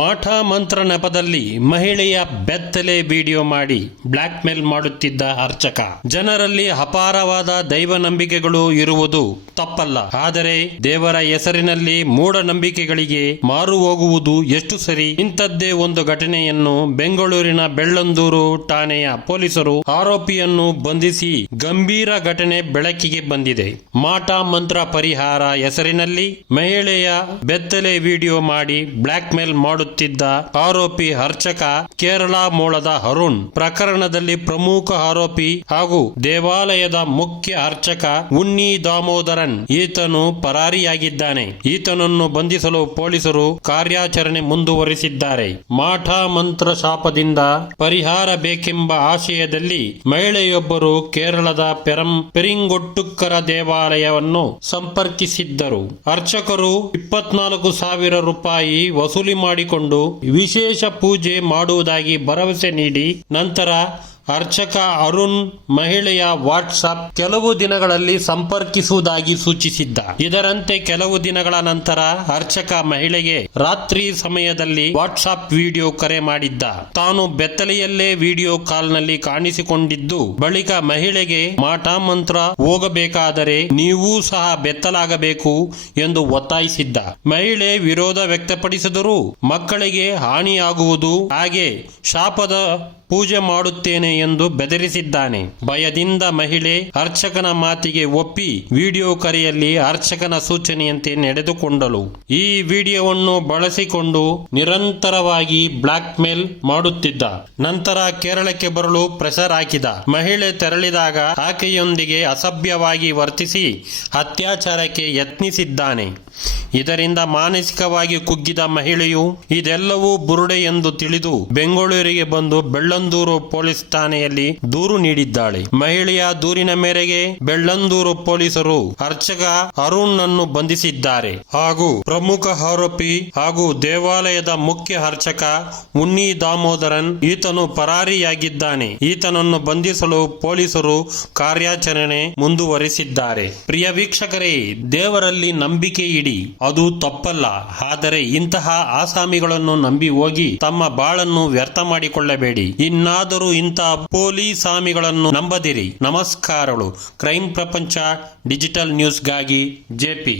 ಮಾಟ ಮಂತ್ರ ನೆಪದಲ್ಲಿ ಮಹಿಳೆಯ ಬೆತ್ತಲೆ ವಿಡಿಯೋ ಮಾಡಿ ಬ್ಲಾಕ್ ಮೇಲ್ ಮಾಡುತ್ತಿದ್ದ ಅರ್ಚಕ. ಜನರಲ್ಲಿ ಅಪಾರವಾದ ದೈವ ನಂಬಿಕೆಗಳು ಇರುವುದು ತಪ್ಪಲ್ಲ, ಆದರೆ ದೇವರ ಹೆಸರಿನಲ್ಲಿ ಮೂಢನಂಬಿಕೆಗಳಿಗೆ ಮಾರು ಹೋಗುವುದು ಎಷ್ಟು ಸರಿ? ಇಂಥದ್ದೇ ಒಂದು ಘಟನೆಯನ್ನು ಬೆಂಗಳೂರಿನ ಬೆಳ್ಳಂದೂರು ಠಾಣೆಯ ಪೊಲೀಸರು ಆರೋಪಿಯನ್ನು ಬಂಧಿಸಿ ಗಂಭೀರ ಘಟನೆ ಬೆಳಕಿಗೆ ಬಂದಿದೆ. ಮಾಟ ಮಂತ್ರ ಪರಿಹಾರ ಹೆಸರಿನಲ್ಲಿ ಮಹಿಳೆಯ ಬೆತ್ತಲೆ ವಿಡಿಯೋ ಮಾಡಿ ಬ್ಲಾಕ್ ಮೇಲ್ ಮಾಡುತ್ತಿದ್ದ ಆರೋಪಿ ಅರ್ಚಕ ಕೇರಳ ಮೂಲದ ಅರುಣ್ ಪ್ರಕರಣದಲ್ಲಿ ಪ್ರಮುಖ ಆರೋಪಿ ಹಾಗೂ ದೇವಾಲಯದ ಮುಖ್ಯ ಅರ್ಚಕ ಉನ್ನಿ ದಾಮೋದರನ್ ಈತನು ಪರಾರಿಯಾಗಿದ್ದಾನೆ. ಈತನನ್ನು ಬಂಧಿಸಲು ಪೊಲೀಸರು ಕಾರ್ಯಾಚರಣೆ ಮುಂದುವರಿಸಿದ್ದಾರೆ. ಮಾಟ ಮಂತ್ರ ಶಾಪದಿಂದ ಪರಿಹಾರ ಬೇಕೆಂಬ ಆಶಯದಲ್ಲಿ ಮಹಿಳೆಯೊಬ್ಬರು ಕೇರಳದ ಪೆರಿಂಗೊಟ್ಟುಕ್ಕರ ದೇವಾಲಯವನ್ನು ಸಂಪರ್ಕಿಸಿದ್ದರು. ಅರ್ಚಕರು 24,000 ರೂಪಾಯಿ ವಸೂಲಿ ಮಾಡಿಕೊಂಡು ವಿಶೇಷ ಪೂಜೆ ಮಾಡುವುದಾಗಿ ಭರವಸೆ ನೀಡಿ ನಂತರ ಅರ್ಚಕ ಅರುಣ್ ಮಹಿಳೆಯ ವಾಟ್ಸಾಪ್ ಕೆಲವು ದಿನಗಳಲ್ಲಿ ಸಂಪರ್ಕಿಸುವುದಾಗಿ ಸೂಚಿಸಿದ್ದ. ಇದರಂತೆ ಕೆಲವು ದಿನಗಳ ನಂತರ ಅರ್ಚಕ ಮಹಿಳೆಗೆ ರಾತ್ರಿ ಸಮಯದಲ್ಲಿ ವಾಟ್ಸಾಪ್ ವಿಡಿಯೋ ಕರೆ ಮಾಡಿದ್ದ. ತಾನು ಬೆತ್ತಲೆಯಲ್ಲೇ ವಿಡಿಯೋ ಕಾಲ್ನಲ್ಲಿ ಕಾಣಿಸಿಕೊಂಡಿದ್ದು ಬಳಿಕ ಮಹಿಳೆಗೆ ಮಾಟ ಮಂತ್ರ ಹೋಗಬೇಕಾದರೆ ನೀವೂ ಸಹ ಬೆತ್ತಲಾಗಬೇಕು ಎಂದು ಒತ್ತಾಯಿಸಿದ್ದ. ಮಹಿಳೆ ವಿರೋಧ ವ್ಯಕ್ತಪಡಿಸಿದರೂ ಮಕ್ಕಳಿಗೆ ಹಾನಿಯಾಗುವುದು, ಹಾಗೆ ಶಾಪದ ಪೂಜೆ ಮಾಡುತ್ತೇನೆ ಎಂದು ಬೆದರಿಸಿದ್ದಾನೆ. ಭಯದಿಂದ ಮಹಿಳೆ ಅರ್ಚಕನ ಮಾತಿಗೆ ಒಪ್ಪಿ ವಿಡಿಯೋ ಕರೆಯಲ್ಲಿ ಅರ್ಚಕನ ಸೂಚನೆಯಂತೆ ನಡೆದುಕೊಂಡಳು. ಈ ವಿಡಿಯೋವನ್ನು ಬಳಸಿಕೊಂಡು ನಿರಂತರವಾಗಿ ಬ್ಲಾಕ್ ಮೇಲ್ ಮಾಡುತ್ತಿದ್ದ. ನಂತರ ಕೇರಳಕ್ಕೆ ಬರಲು ಪ್ರೆಷರ್ ಹಾಕಿದ. ಮಹಿಳೆ ತೆರಳಿದಾಗ ಆಕೆಯೊಂದಿಗೆ ಅಸಭ್ಯವಾಗಿ ವರ್ತಿಸಿ ಅತ್ಯಾಚಾರಕ್ಕೆ ಯತ್ನಿಸಿದ್ದಾನೆ. ಇದರಿಂದ ಮಾನಸಿಕವಾಗಿ ಕುಗ್ಗಿದ ಮಹಿಳೆಯು ಇದೆಲ್ಲವೂ ಬುರುಡೆ ಎಂದು ತಿಳಿದು ಬೆಂಗಳೂರಿಗೆ ಬಂದು ಬೆಳ್ಳಂದೂರು ಪೊಲೀಸ್ ಠಾಣೆಯಲ್ಲಿ ದೂರು ನೀಡಿದ್ದಾಳೆ. ಮಹಿಳೆಯ ದೂರಿನ ಮೇರೆಗೆ ಬೆಳ್ಳಂದೂರು ಪೊಲೀಸರು ಅರ್ಚಕ ಅರುಣ್ ನನ್ನು ಬಂಧಿಸಿದ್ದಾರೆ ಹಾಗೂ ಪ್ರಮುಖ ಆರೋಪಿ ಹಾಗೂ ದೇವಾಲಯದ ಮುಖ್ಯ ಅರ್ಚಕ ಉನ್ನಿ ದಾಮೋದರನ್ ಈತನು ಪರಾರಿಯಾಗಿದ್ದಾನೆ. ಈತನನ್ನು ಬಂಧಿಸಲು ಪೊಲೀಸರು ಕಾರ್ಯಾಚರಣೆ ಮುಂದುವರಿಸಿದ್ದಾರೆ. ಪ್ರಿಯ ವೀಕ್ಷಕರೇ, ದೇವರಲ್ಲಿ ನಂಬಿಕೆ ಇಡಿ, ಅದು ತಪ್ಪಲ್ಲ. ಆದರೆ ಇಂತಹ ಆಸಾಮಿಗಳನ್ನು ನಂಬಿ ಹೋಗಿ ತಮ್ಮ ಬಾಳನ್ನು ವ್ಯರ್ಥ ಮಾಡಿಕೊಳ್ಳಬೇಡಿ. ಇನ್ನಾದರೂ ಇಂತಹ ಪೊಲೀಸ್ ಸ್ವಾಮಿಗಳನ್ನು ನಂಬದಿರಿ. ನಮಸ್ಕಾರಗಳು. ಕ್ರೈಮ್ ಪ್ರಪಂಚ ಡಿಜಿಟಲ್ ನ್ಯೂಸ್ಗಾಗಿ ಜೆಪಿ.